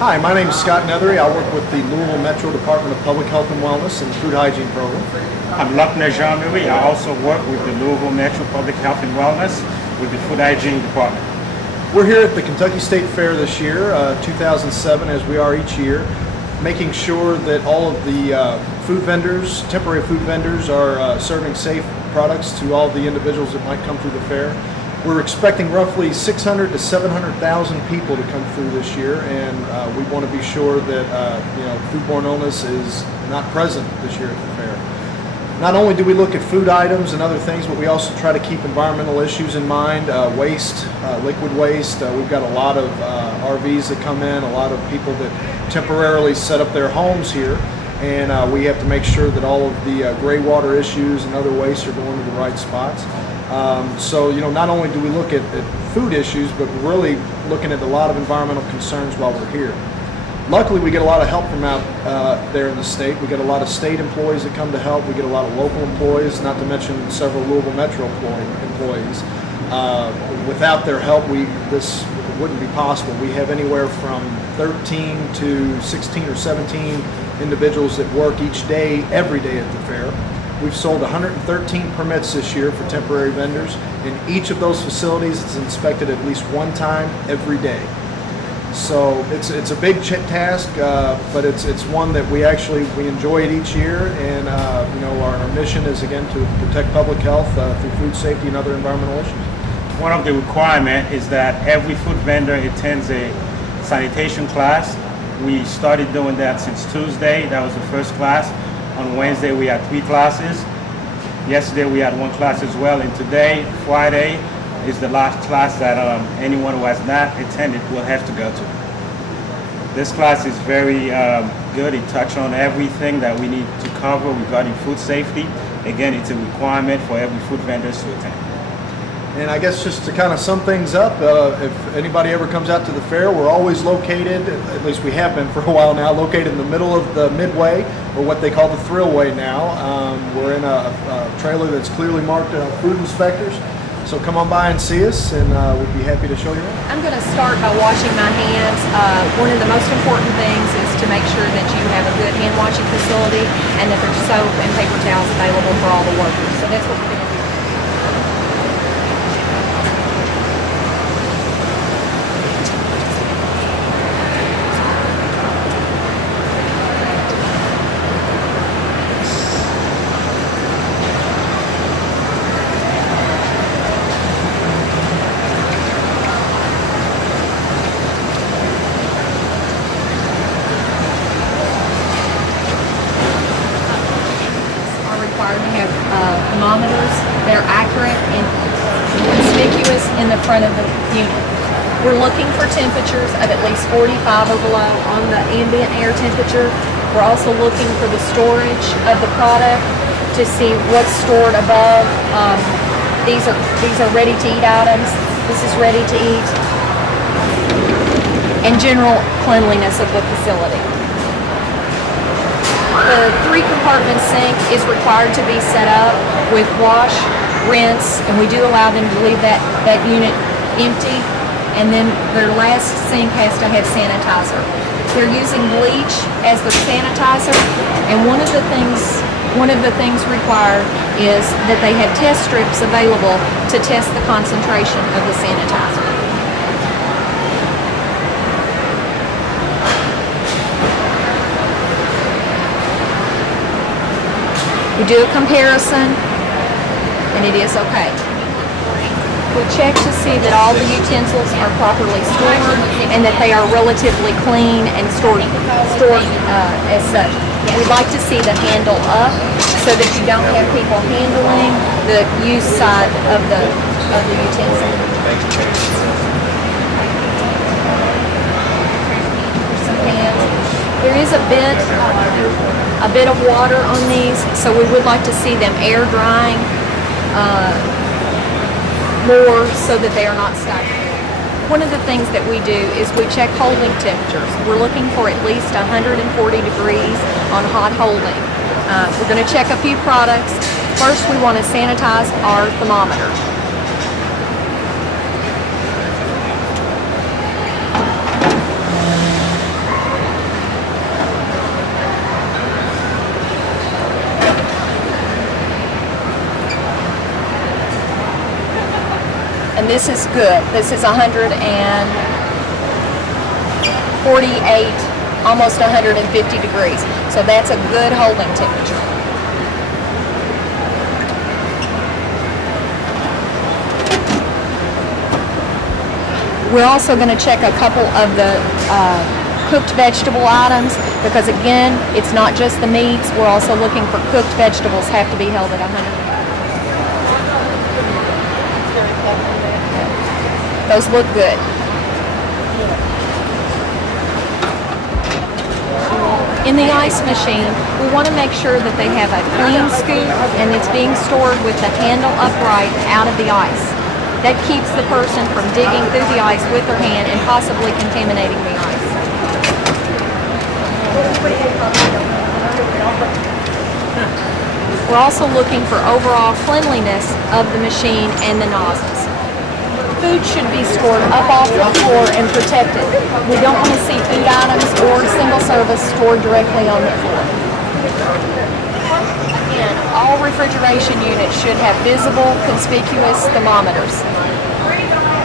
Hi, my name is Scott Nethery. I work with the Louisville Metro Department of Public Health and Wellness and Food Hygiene Program. I'm Luckner Jean-Louis. I also work with the Louisville Metro Public Health and Wellness with the Food Hygiene Department. We're here at the Kentucky State Fair this year, 2007, as we are each year, making sure that all of the food vendors, temporary food vendors, are serving safe products to all the individuals that might come through the fair. We're expecting roughly 600 to 700,000 people to come through this year, and we want to be sure that foodborne illness is not present this year at the fair. Not only do we look at food items and other things, but we also try to keep environmental issues in mind, waste, liquid waste. We've got a lot of RVs that come in, a lot of people that temporarily set up their homes here, and we have to make sure that all of the gray water issues and other waste are going to the right spots. So not only do we look at food issues, but we're really looking at a lot of environmental concerns while we're here. Luckily, we get a lot of help from out there in the state. We get a lot of state employees that come to help. We get a lot of local employees, not to mention several Louisville Metro employees. Without their help, this wouldn't be possible. We have anywhere from 13 to 16 or 17 individuals that work each day, every day at the fair. We've sold 113 permits this year for temporary vendors, and each of those facilities is inspected at least one time every day. So it's a big task, but it's one that we enjoy it each year, and our mission is again to protect public health through food safety and other environmental issues. One of the requirements is that every food vendor attends a sanitation class. We started doing that since Tuesday. That was the first class. On Wednesday, we had 3 classes. Yesterday, we had 1 class as well. And today, Friday, is the last class that anyone who has not attended will have to go to. This class is very good. It touches on everything that we need to cover regarding food safety. Again, it's a requirement for every food vendor to attend. And I guess just to kind of sum things up, if anybody ever comes out to the fair, we're always located, at least we have been for a while now, located in the middle of the midway, or what they call the Thrillway now. We're in a trailer that's clearly marked food inspectors. So come on by and see us, and we'd be happy to show you around. I'm going to start by washing my hands. One of the most important things is to make sure that you have a good hand washing facility and that there's soap and paper towels available for all the workers. So that's what we're going to do. To have thermometers that are accurate and conspicuous in the front of the unit. We're looking for temperatures of at least 45 or below on the ambient air temperature. We're also looking for the storage of the product to see what's stored above. These are ready to eat items. This is ready to eat. And general cleanliness of the facility. The 3-compartment sink is required to be set up with wash, rinse, and we do allow them to leave that unit empty, and then their last sink has to have sanitizer. They're using bleach as the sanitizer, and one of the things required is that they have test strips available to test the concentration of the sanitizer. We do a comparison, and it is okay. We check to see that all the utensils are properly stored and that they are relatively clean and stored as such. We'd like to see the handle up so that you don't have people handling the use side of the utensil. Some hands. There is a bit of water on these, so we would like to see them air drying more so that they are not stagnated. One of the things that we do is we check holding temperatures. We're looking for at least 140 degrees on hot holding. We're going to check a few products. First, we want to sanitize our thermometer. this is good. This is 148, almost 150 degrees. So that's a good holding temperature. We're also going to check a couple of the cooked vegetable items because, again, it's not just the meats. We're also looking for cooked vegetables have to be held at 100. Those look good. In the ice machine, we want to make sure that they have a clean scoop and it's being stored with the handle upright out of the ice. That keeps the person from digging through the ice with their hand and possibly contaminating the ice. We're also looking for overall cleanliness of the machine and the nozzles. Food should be stored up off the floor and protected. We don't want to see food items or single service stored directly on the floor. Again, all refrigeration units should have visible, conspicuous thermometers.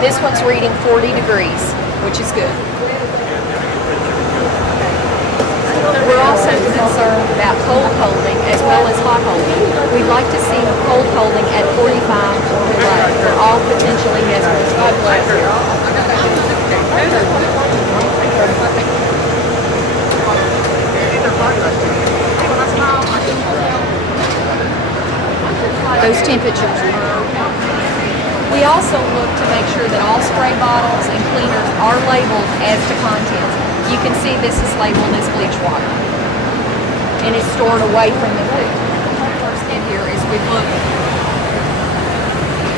This one's reading 40 degrees, which is good. We're also concerned about cold holding as well as hot holding. We'd like to see cold holding at 45 or below. They're all potentially hazardous blood those temperatures. We also look to make sure that all spray bottles and cleaners are labeled as to contents. You can see this is labeled as bleach water and it's stored away from the food. First in here is we look.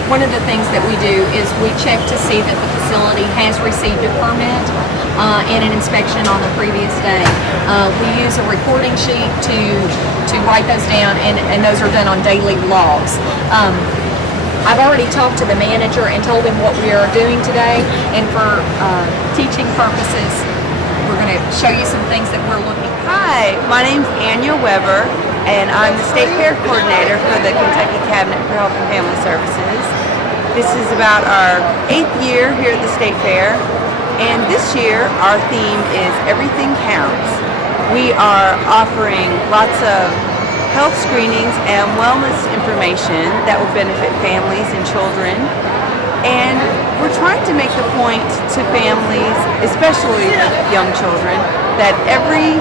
One of the things that we do is we check to see that the facility has received a permit and an inspection on the previous day. We use a recording sheet to write those down, and those are done on daily logs. I've already talked to the manager and told him what we are doing today, and for teaching purposes, we're going to show you some things that we're looking at. Hi, my name's Anya Weber, and I'm the State Fair Coordinator for the Kentucky Cabinet for Health and Family Services. This is about our 8th year here at the State Fair, and this year our theme is Everything Counts. We are offering lots of health screenings and wellness information that will benefit families and children. And we're trying to make the point to families, especially with young children, that every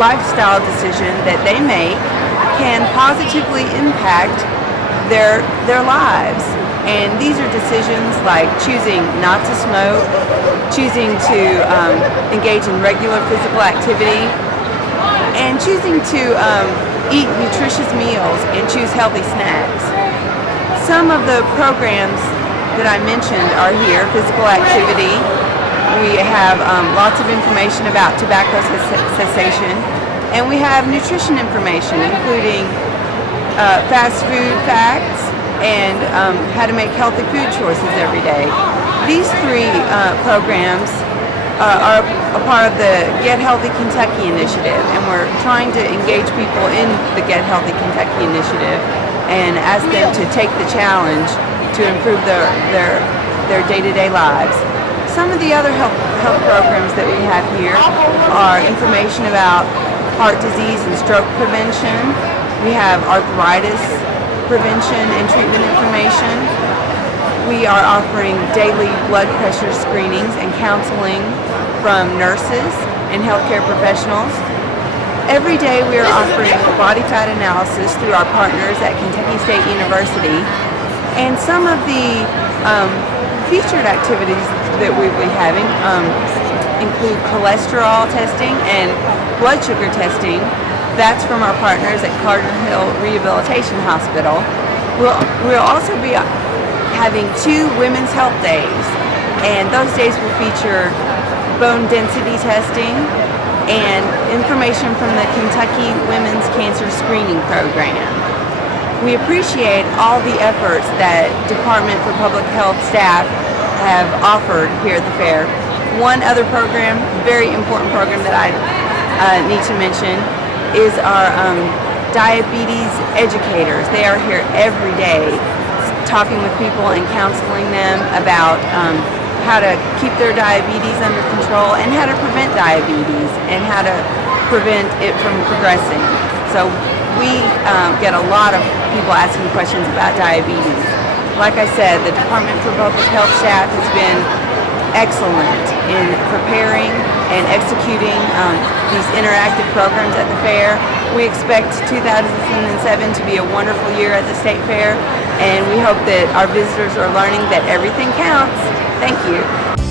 lifestyle decision that they make can positively impact their lives. And these are decisions like choosing not to smoke, choosing to engage in regular physical activity, and choosing to eat nutritious meals and choose healthy snacks. Some of the programs that I mentioned are here. Physical activity. We have lots of information about tobacco cessation, and we have nutrition information, including fast food facts and how to make healthy food choices every day. These three programs are a part of the Get Healthy Kentucky initiative, and we're trying to engage people in the Get Healthy Kentucky initiative and ask them to take the challenge to improve their day-to-day lives. Some of the other health programs that we have here are information about heart disease and stroke prevention. We have arthritis prevention and treatment information. We are offering daily blood pressure screenings and counseling from nurses and healthcare professionals. Every day we are offering body fat analysis through our partners at Kentucky State University. And some of the featured activities that we'll be having include cholesterol testing and blood sugar testing. That's from our partners at Carter Hill Rehabilitation Hospital. We'll also be having 2 Women's Health Days, and those days will feature bone density testing and information from the Kentucky Women's Cancer Screening Program. We appreciate all the efforts that Department for Public Health staff have offered here at the fair. One other program, very important program that I need to mention, is our diabetes educators. They are here every day talking with people and counseling them about how to keep their diabetes under control and how to prevent diabetes and how to prevent it from progressing. So we get a lot of people asking questions about diabetes. Like I said, the Department for Public Health staff has been excellent in preparing and executing these interactive programs at the fair. We expect 2007 to be a wonderful year at the State Fair, and we hope that our visitors are learning that everything counts. Thank you.